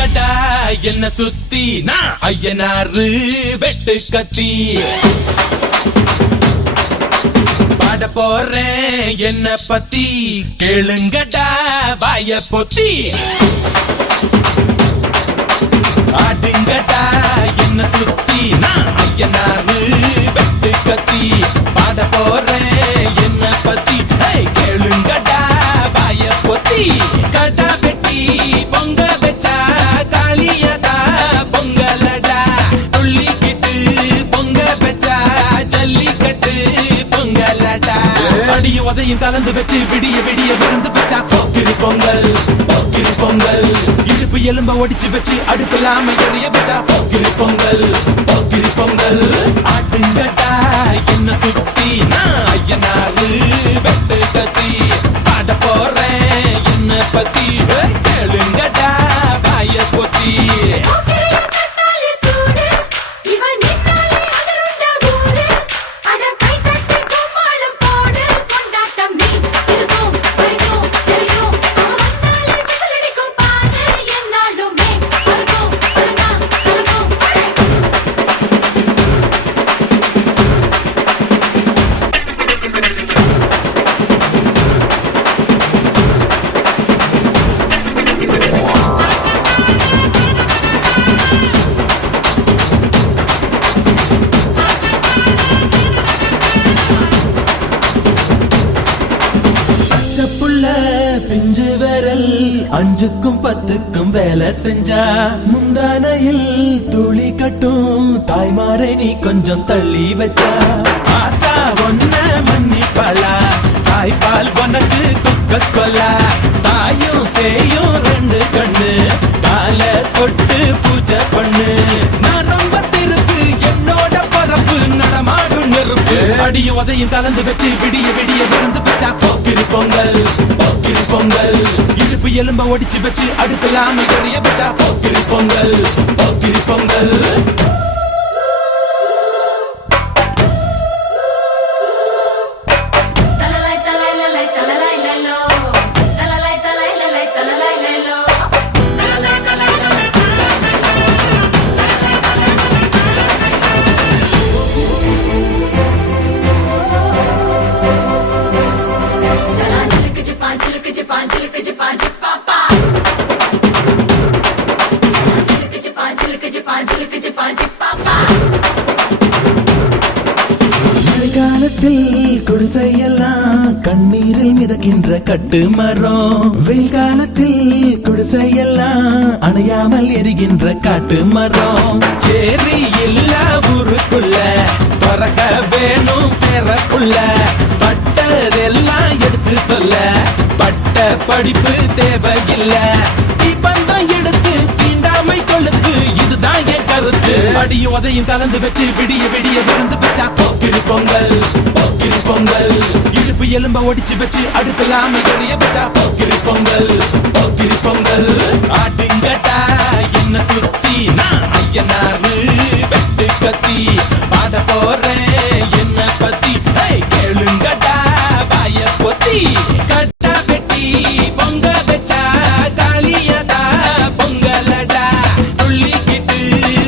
ஆடுங்கடா என்ன சுத்தி நான் ஐயனாரு வெட்டு கத்தி பாட போறேன் என்ன பத்தி கேளுங்கடா வாய பொத்தி ஆடுங்கடா என்ன சுத்தி நான் ஐயனாரு வெட்டு கத்தி பாட போறேன் என்ன பத்தி கேளுங்கடா வாய பொத்தி கடா வெட்டி பொங்க வச்சா காளியடா பொங்கலடா துள்ளிக்கிட்டு பொங்க வச்சா ஜல்லிக்கட்டு பொங்கலடா அடியும் உதையும் கலந்து வச்சு விடிய விடிய விருந்து வச்சா போக்கிரி பொங்கல் போக்கிரி பொங்கல் இடுப்பு எலும்ப ஒடிச்சு வச்சு அடுப்பில்லாம எரிய வச்சா போக்கிரி பொங்கல் போக்கிரி பொங்கல் ஆட்டுங்கட்டா என்ன சுத்தி நான் ஐயனாரு வெட்டு கத்தி பாட போறேன் என்ன பத்தி கேளுங்கடா வாய பொத்தி பிஞ்சு விரல் அஞ்சுக்கும் பத்துக்கும் வேலை செஞ்சா முந்தானையில் துளி கட்டும் தாய்மாரை நீ கொஞ்சம் தள்ளி வச்சா ஆத்தா ஒன்ன மன்னிப்பலா தாய்ப்பால் உனக்கு குக்க கொல்லா தாயும் சேயும் ரெண்டு கண்ணு கால தொட்டு பூஜை பண்ணு நான் ரொம்ப திருப்பு என்னோட பரப்பு நடமாடும் நெருப்பு அடியும் உதையும் கலந்து வச்சு விடிய விடிய விருந்து வச்சா போக்கிரி பொங்கல் போக்கிரி பொங்கல் இடுப்பு எலும்ப ஒடிச்சு வச்சு அடுப்பில்லாம எரிய வச்சா போக்கிரி பொங்கல் போக்கிரி பொங்கல் மழைக்காலத்தில் குடிசையெல்லாம் கண்ணீரில் மிதக்கின்ற கட்டு மரம் வெயில் காலத்தில் குடிசையெல்லாம் அணையாமல் எரிகின்ற காட்டு மரம் சேரி இல்லா ஊருக்குள்ள பறக்க வேணும் பெறப்புள்ள பட்டதெல்லாம் எடுத்து சொல்ல பட்ட படிப்பு தேவையில்லை பந்தம் எடுத்து தீண்டாமை கொழுத்து இதுதான் என் கருத்து அடியும் உதையும் கலந்து வச்சு விடிய விடிய விருந்து வச்சா போக்கிரி பொங்கல் போக்கிரி பொங்கல் இடுப்பு எலும்ப ஒடிச்சு வச்சு அடுப்பில்லாம எரிய வச்சா போக்கிரி பொங்கல் போக்கிரி பொங்கல் ஆட்டு